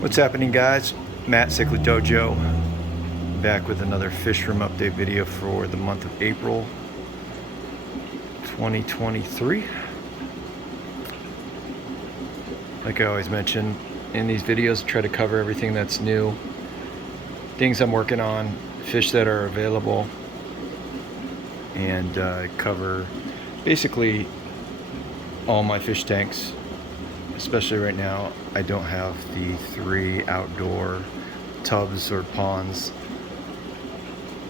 What's happening, guys? Matt, Cichlid Dojo, back with another Fishroom update video for the month of April 2023. Like I always mention in these videos, try to cover everything that's new, things I'm working on, fish that are available, and cover basically all my fish tanks. Especially right now, I don't have the 3 outdoor tubs or ponds.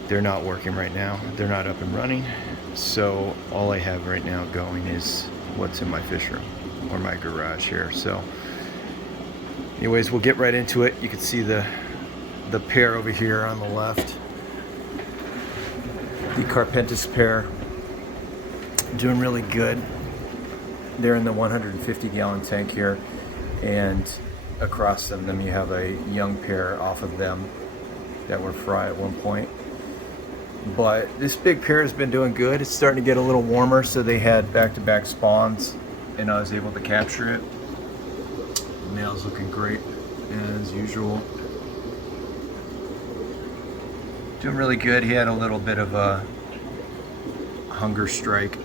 They're not working right now. They're not up and running. So all I have right now going is what's in my fish room or my garage here. So anyways, we'll get right into it. You can see the pair over here on the left. The Carpintis pair, doing really good. They're in the 150-gallon tank here, and across them you have a young pair off of them that were fry at one point. But this big pair has been doing good. It's starting to get a little warmer, so they had back-to-back spawns, and I was able to capture it. The male's looking great as usual. Doing really good. He had a little bit of a hunger strike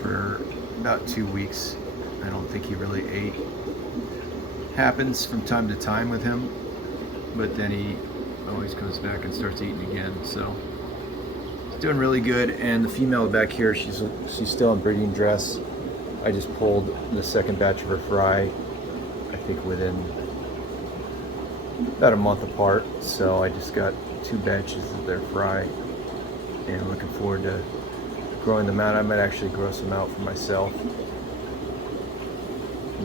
for about 2 weeks. I don't think he really ate. Happens from time to time with him, but then he always comes back and starts eating again. So he's doing really good. And the female back here, she's still in breeding dress. I just pulled the second batch of her fry, I think within about a month apart. So I just got 2 batches of their fry, and looking forward to growing them out. I might actually grow some out for myself,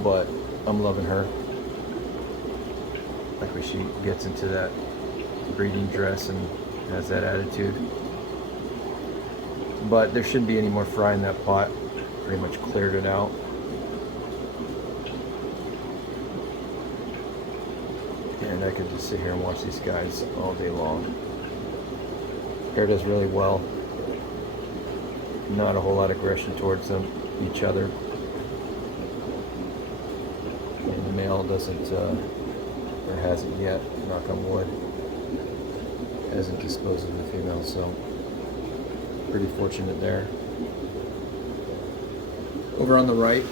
but I'm loving her. Like when she gets into that breeding dress and has that attitude. But there shouldn't be any more fry in that pot. Pretty much cleared it out. And I could just sit here and watch these guys all day long. Pair does really well. Not a whole lot of aggression towards them, each other. And the male doesn't, or hasn't yet, knock on wood, hasn't disposed of the female, so pretty fortunate there. Over on the right,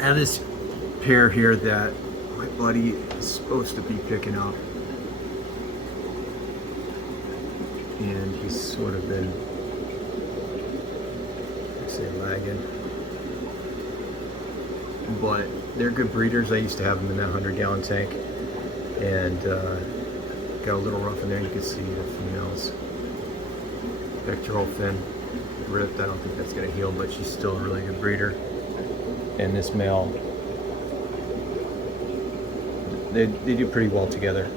I have this pair here that my buddy is supposed to be picking up, and he's sort of been, lagging, but they're good breeders. I used to have them in that 100-gallon tank, and got a little rough in there. You can see the female's pectoral fin ripped. I don't think that's going to heal, but she's still a really good breeder. And this male, they do pretty well together.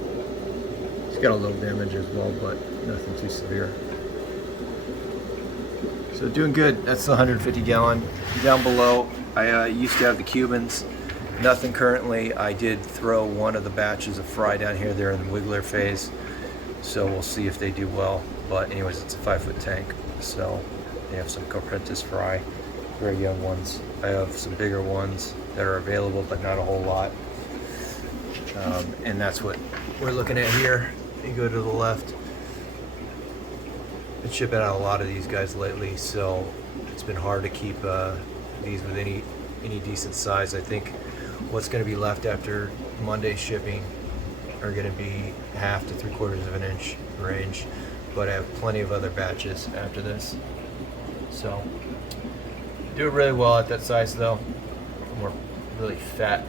He's got a little damage as well, but nothing too severe. So doing good. That's the 150-gallon. Down below, I used to have the Cubans. Nothing currently. I did throw one of the batches of fry down here. They're in the wiggler phase, so we'll see if they do well. But anyways, it's a 5-foot tank, so they have some Carpintis fry, very young ones. I have some bigger ones that are available, but not a whole lot. And that's what we're looking at here. You go to the left. Been shipping out a lot of these guys lately, so it's been hard to keep these with any decent size. I think what's going to be left after Monday's shipping are going to be 1/2 to 3/4 of an inch range, but I have plenty of other batches after this. So do it really well at that size though. More really fat,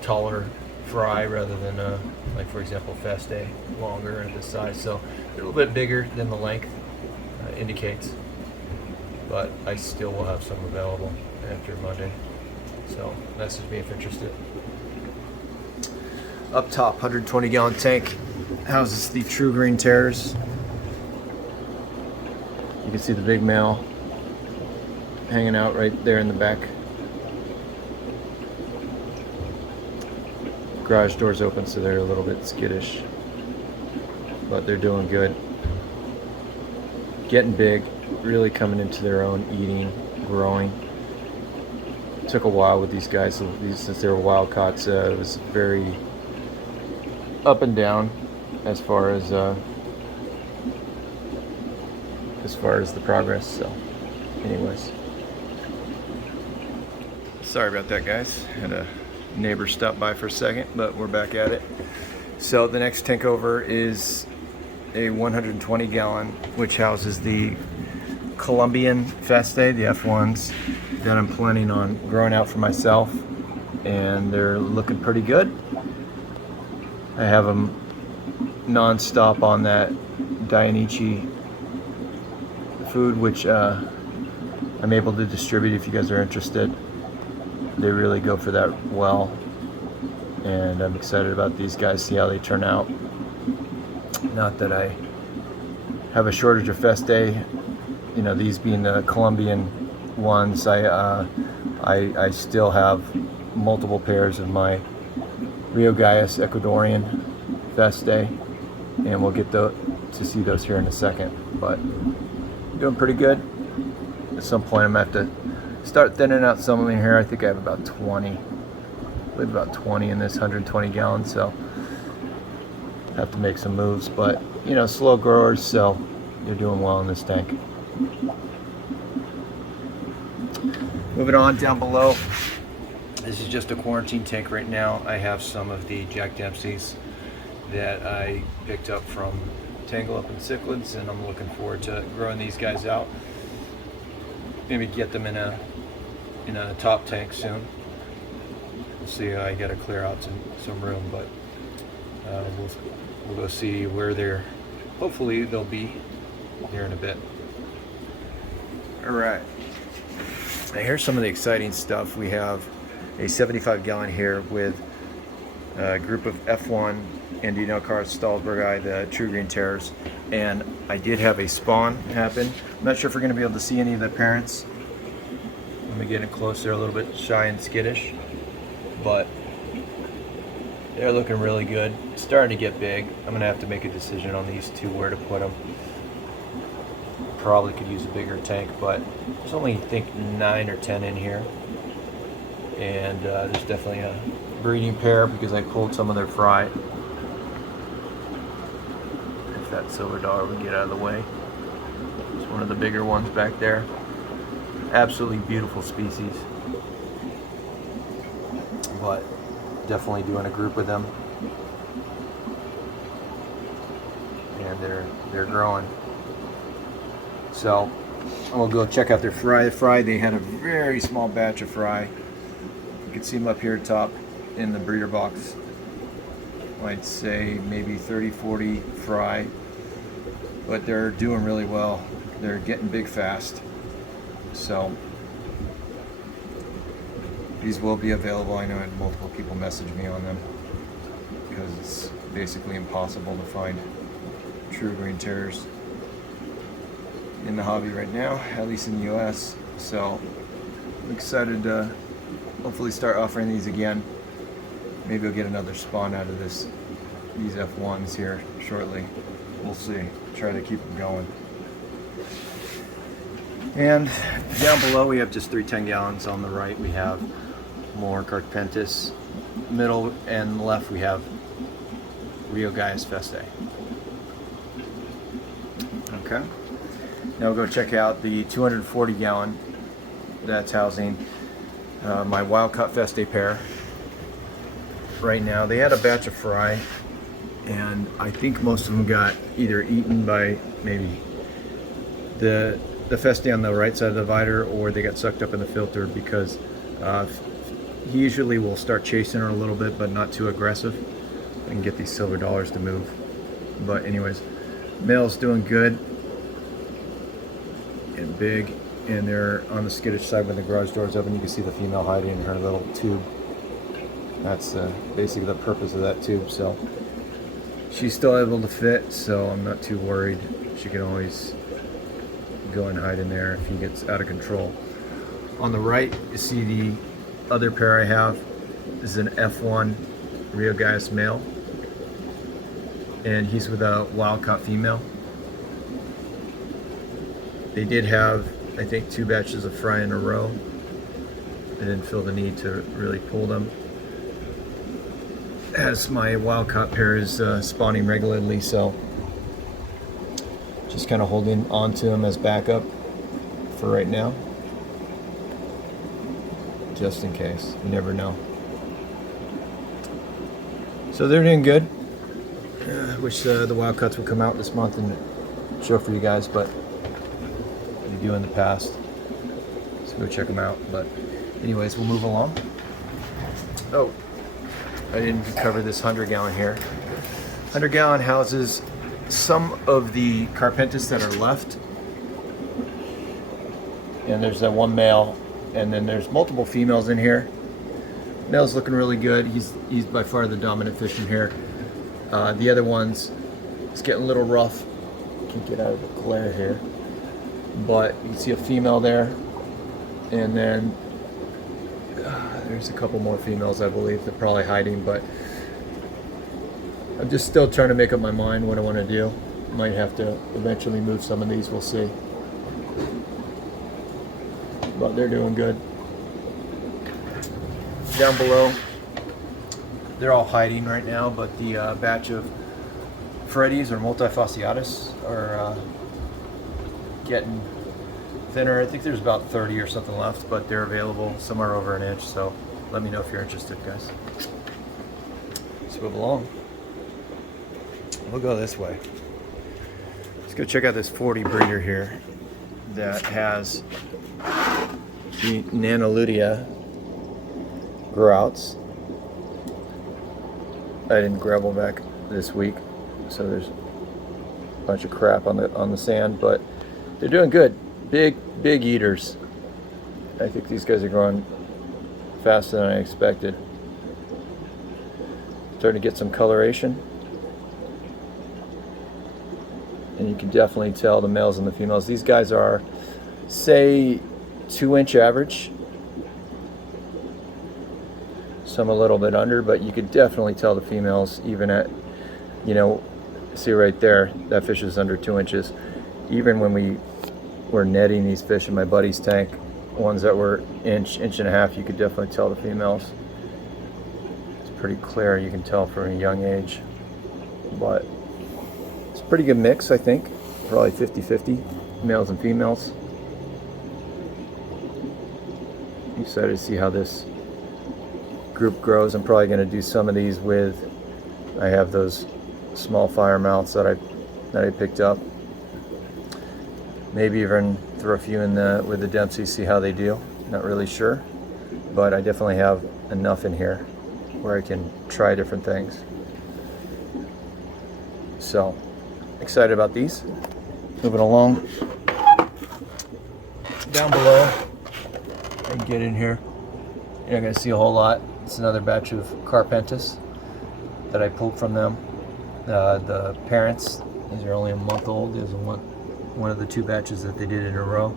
taller fry rather than like for example Festae, longer at this size. So a little bit bigger than the length indicates, but I still will have some available after Monday. So message me if interested. Up top, 120-gallon tank houses the true green terrors. You can see the big male hanging out right there in the back. Garage doors open, so they're a little bit skittish, but they're doing good. Getting big, really coming into their own, eating, growing. took a while with these guys since they were wild caught. It was very up and down as far as the progress. So anyways, sorry about that, guys. Had a neighbor stop by for a second, but we're back at it. So the next tank over is a 120 gallon, which houses the Colombian Festae, the F1s that I'm planning on growing out for myself, and they're looking pretty good. I have them non-stop on that Dianichi food, which I'm able to distribute if you guys are interested. They really go for that well, and I'm excited about these guys, see how they turn out. Not that I have a shortage of Festae, you know, these being the Colombian ones. I still have multiple pairs of my Rio Gaius Ecuadorian Festae, and we'll get to see those here in a second. But doing pretty good. At some point I'm gonna have to start thinning out some of them here. I think I have about 20. I believe about 20 in this 120 gallons, so have to make some moves. But you know, slow growers, so they're doing well in this tank. Moving on down below, this is just a quarantine tank right now. I have some of the Jack Dempsey's that I picked up from Tangle Up and Cichlids, and I'm looking forward to growing these guys out. Maybe get them in a top tank soon. We'll see how I get to clear out some room, but we'll go see where they're. Hopefully they'll be here in a bit. All right. Now here's some of the exciting stuff. We have a 75 gallon here with a group of F1 Andinocar Stahlbergi, the True Green Terrors, and I did have a spawn happen. I'm not sure if we're going to be able to see any of the parents. Let me get in close. They're a little bit shy and skittish, but they're looking really good. Starting to get big. I'm going to have to make a decision on these two where to put them. Probably could use a bigger tank, but there's only, I think, 9 or 10 in here, and there's definitely a breeding pair because I pulled some of their fry. If that silver dollar would get out of the way. It's one of the bigger ones back there. Absolutely beautiful species, but definitely doing a group with them, and they're growing. So we'll go check out their fry. The fry, they had a very small batch of fry. You can see them up here top in the breeder box. I'd say maybe 30-40 fry, but they're doing really well. They're getting big fast. So these will be available. I know I had multiple people message me on them because it's basically impossible to find true green terrors in the hobby right now, at least in the US. So I'm excited to hopefully start offering these again. Maybe I'll get another spawn out of these F1s here shortly. We'll see. Try to keep them going. And down below we have just 3 10 gallons. On the right we have more Carpintis. Middle and left we have Rio Gaius Festae. Okay. Now we'll go check out the 240 gallon that's housing my wild caught Festae pair. Right now they had a batch of fry, and I think most of them got either eaten by maybe the Festae on the right side of the divider, or they got sucked up in the filter, because he usually will start chasing her a little bit, but not too aggressive, and get these silver dollars to move. But anyways, male's doing good and big, and they're on the skittish side when the garage door's open. You can see the female hiding in her little tube. That's basically the purpose of that tube. So she's still able to fit, so I'm not too worried. She can always go and hide in there if he gets out of control. On the right, you see the other pair I have. This is an F1 Rio Gaius male, and he's with a wild caught female. They did have, I think, 2 batches of fry in a row. I didn't feel the need to really pull them, as my wild caught pair is spawning regularly, so just kind of holding on to them as backup for right now, just in case. You never know. So they're doing good. I wish the wild cuts would come out this month and show for you guys, but they do in the past. So go check them out. But anyways, we'll move along. Oh, I didn't cover this 100-gallon here. 100-gallon houses some of the Carpintis that are left. And there's that one male, and then there's multiple females in here. Male's looking really good. He's by far the dominant fish in here. The other ones, it's getting a little rough. Can't get out of the glare here. But you see a female there, and then there's a couple more females, I believe. They're probably hiding, but I'm just still trying to make up my mind what I want to do. Might have to eventually move some of these, we'll see. But they're doing good. Down below, they're all hiding right now, but the batch of Freddies or multifasciatus are getting thinner. I think there's about 30 or something left, but they're available. Some are over an inch, so let me know if you're interested, guys. Let's move along. We'll go this way. Let's go check out this 40 breeder here that has the Nanoludia grouts. I didn't grab them back this week, so there's a bunch of crap on the sand, but they're doing good. Big eaters. I think these guys are growing faster than I expected. Starting to get some coloration. And you can definitely tell the males and the females. These guys are, say, 2-inch average. Some a little bit under, but you could definitely tell the females, even at, you know, see right there, that fish is under 2 inches. Even when we were netting these fish in my buddy's tank, ones that were inch and a half, you could definitely tell the females. It's pretty clear, you can tell from a young age. But it's a pretty good mix, I think. Probably 50-50, males and females. I'm excited to see how this group grows. I'm probably going to do some of these with, I have those small fire mouths that I picked up. Maybe even throw a few in with the Dempsey, see how they do. Not really sure, but I definitely have enough in here where I can try different things. So excited about these. Moving along. Down below, I can get in here. You're not going to see a whole lot. It's another batch of Carpintis that I pulled from them. The parents, these are only a month old. There's one of the 2 batches that they did in a row,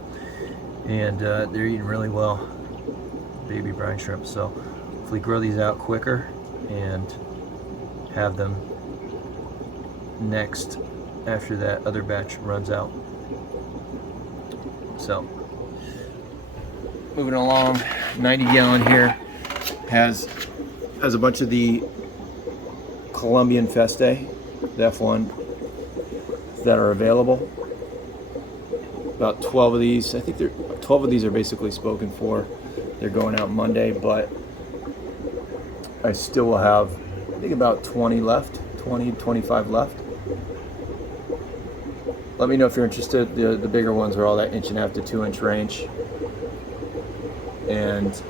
and they're eating really well. Baby brine shrimp. So hopefully grow these out quicker and have them next after that other batch runs out. So moving along, 90-gallon here has a bunch of the Colombian Festae, the F1, that are available. About 12 of these. I think 12 of these are basically spoken for. They're going out Monday, but I still will have, I think, about 20 left, 25 left. Let me know if you're interested. The bigger ones are all that 1.5 to 2 inch range. And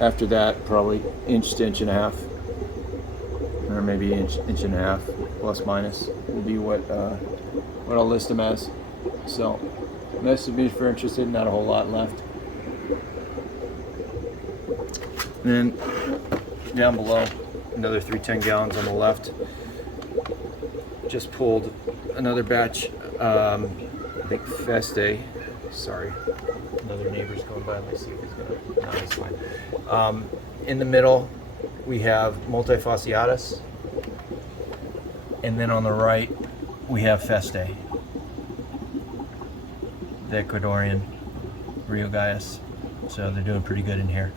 after that, probably 1 to 1.5 inches. Or maybe inch and a half, plus minus, will be what I'll list them as. So, nice to be if you're interested. Not a whole lot left. And then down below, another 3 10-gallons on the left. Just pulled another batch. I think Festae. Sorry, another neighbor's going by. Let me see if he's gonna. No, that's fine. In the middle, we have multifasciatus, and then on the right we have Festae, the Ecuadorian Rio Gaius. so they're doing pretty good in here.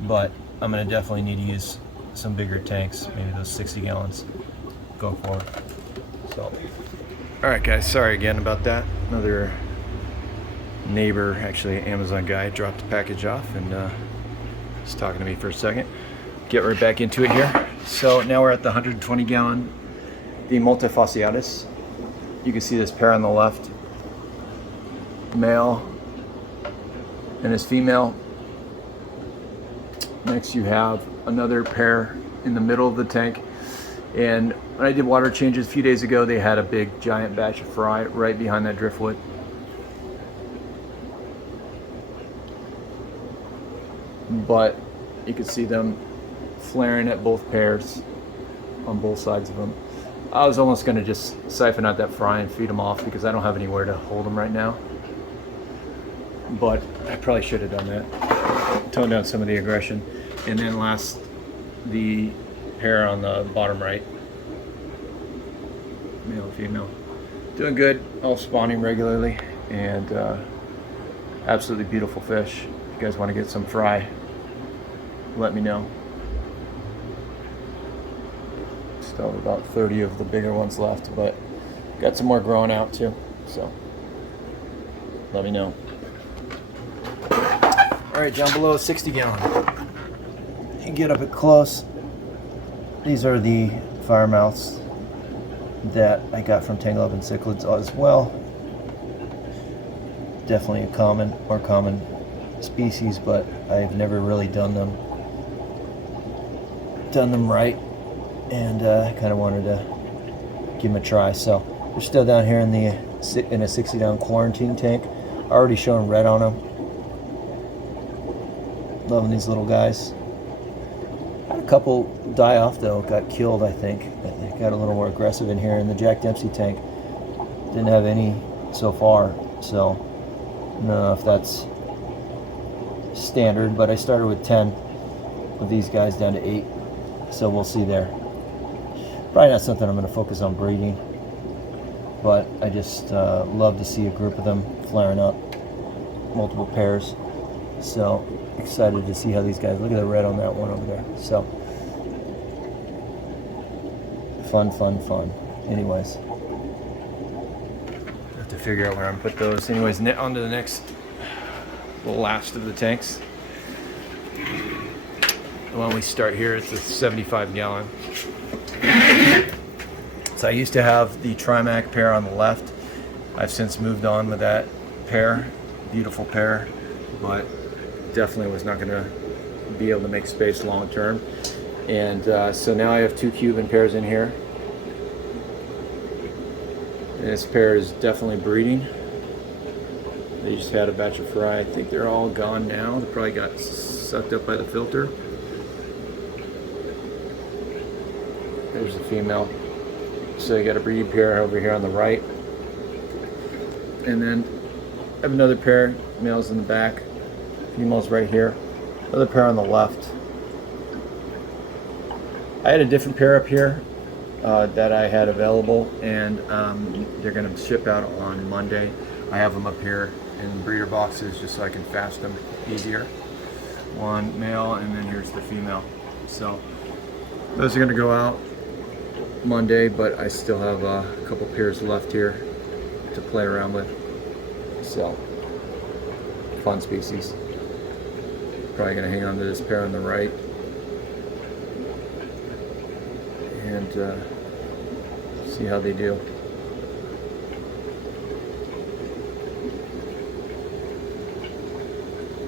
But I'm gonna definitely need to use some bigger tanks, maybe those 60 gallons going forward. So, all right guys, sorry again about that. Another neighbor, actually Amazon guy, dropped a package off and was talking to me for a second. Get right back into it here. So now we're at the 120 gallon, the multifasciatus. You can see this pair on the left, male and his female. Next you have another pair in the middle of the tank. And when I did water changes a few days ago, they had a big giant batch of fry right behind that driftwood. But you can see them flaring at both pairs on both sides of them. I was almost going to just siphon out that fry and feed them off because I don't have anywhere to hold them right now. But I probably should have done that. Tone down some of the aggression. And then last, the pair on the bottom right. Male and female. Doing good, all spawning regularly, and absolutely beautiful fish. If you guys want to get some fry, let me know. Still have about 30 of the bigger ones left, but got some more growing out too, so let me know. All right, down below, 60 gallon. You get up it close. These are the fire mouths that I got from Trimac and Cichlid as well. Definitely a more common species, but I've never really done them right, and kind of wanted to give them a try. So they're still down here in a 60 gallon quarantine tank. Already showing red on them. Loving these little guys. Had a couple die off though, got killed I think. They got a little more aggressive in here. In the Jack Dempsey tank, didn't have any so far, so I don't know if that's standard, but I started with 10 of these guys down to 8, so we'll see there. Probably not something I'm going to focus on breeding, but I just love to see a group of them flaring up, multiple pairs. So excited to see how these guys, look at the red on that one over there. So fun. Anyways, I have to figure out where I'm gonna put those. Anyways, on to the next, the last of the tanks. When we start here, it's a 75 gallon. So I used to have the Trimac pair on the left. I've since moved on with that pair, beautiful pair, but definitely was not going to be able to make space long term. And so now I have 2 Cuban pairs in here. And this pair is definitely breeding. They just had a batch of fry. I think they're all gone now. They probably got sucked up by the filter. There's the female. So you got a breeding pair over here on the right. And then I have another pair, males in the back. Females right here, other pair on the left. I had a different pair up here that I had available, and they're going to ship out on Monday. I have them up here in breeder boxes just so I can fast them easier. One male, and then here's the female. So those are going to go out Monday, but I still have a couple pairs left here to play around with. So fun species. Probably going to hang on to this pair on the right and see how they do.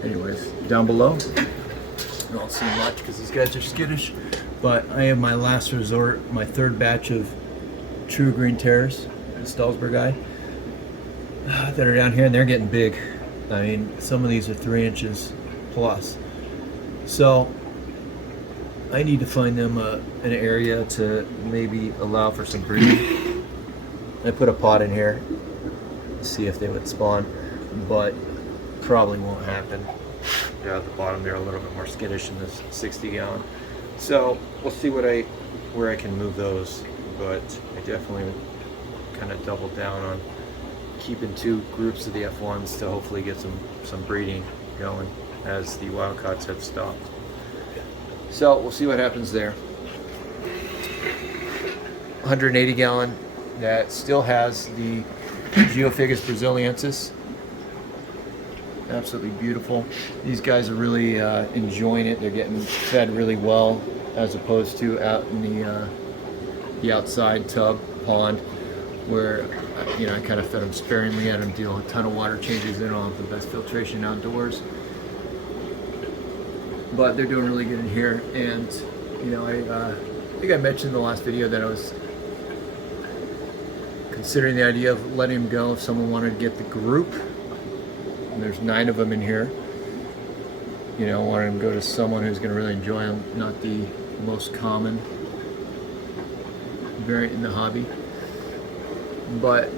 Anyways, down below, I don't see much because these guys are skittish, but I have my last resort, my third batch of true green terrors, the Stalsberg eye, that are down here, and they're getting big. I mean, some of these are 3 inches plus. So I need to find them an area to maybe allow for some breeding. I put a pot in here to see if they would spawn, but probably won't happen. They're at the bottom, they're a little bit more skittish in this 60 gallon. So we'll see where I can move those, but I definitely kind of doubled down on keeping 2 groups of the F1s to hopefully get some breeding going. as the wild caughts have stopped. So we'll see what happens there. 180 gallon that still has the Geophagus braziliensis. Absolutely beautiful. These guys are really enjoying it. They're getting fed really well, as opposed to out in the outside tub pond, where I kind of fed them sparingly. I had them deal a ton of water changes. They don't have the best filtration outdoors, but they're doing really good in here. And I think I mentioned in the last video that I was considering the idea of letting them go if someone wanted to get the group. And there's 9 of them in here. Wanted them to go to someone who's going to really enjoy them, not the most common variant in the hobby. But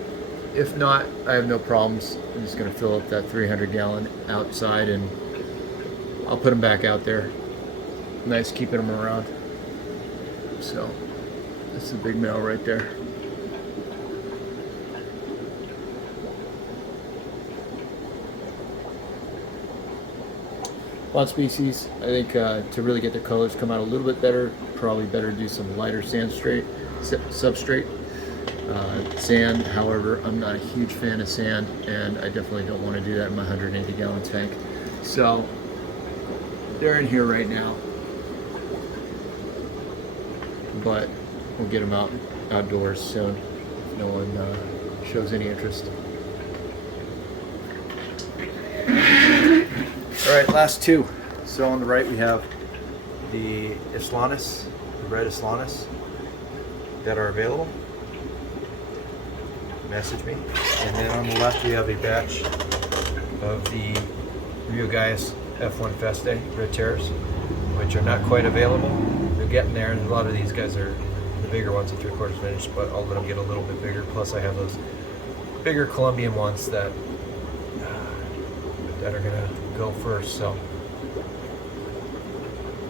if not, I have no problems. I'm just going to fill up that 300 gallon outside, and I'll put them back out there. Nice keeping them around. So this is a big male right there. Pond species, I think to really get the colors come out a little bit better, probably better do some lighter substrate. Sand, however, I'm not a huge fan of sand, and I definitely don't want to do that in my 180 gallon tank. So they're in here right now, but we'll get them outdoors soon if no one shows any interest. All right, last 2. So on the right we have the Islanus, the red Islanus, that are available. Message me. And then on the left we have a batch of the Rio Gaius F1 Festae red terrors, which are not quite available. They're getting there, and a lot of these guys are the bigger ones at 3/4 inch, but I'll let them get a little bit bigger. Plus I have those bigger Colombian ones that are gonna go first. So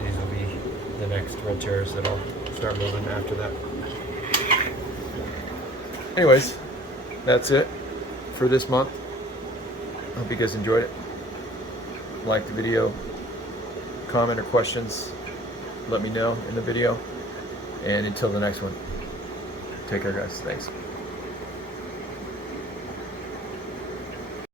these will be the next red terrors that I'll start moving after that. Anyways, that's it for this month. Hope you guys enjoyed it. Like the video, comment or questions, let me know in the video. And until the next one, take care guys, thanks.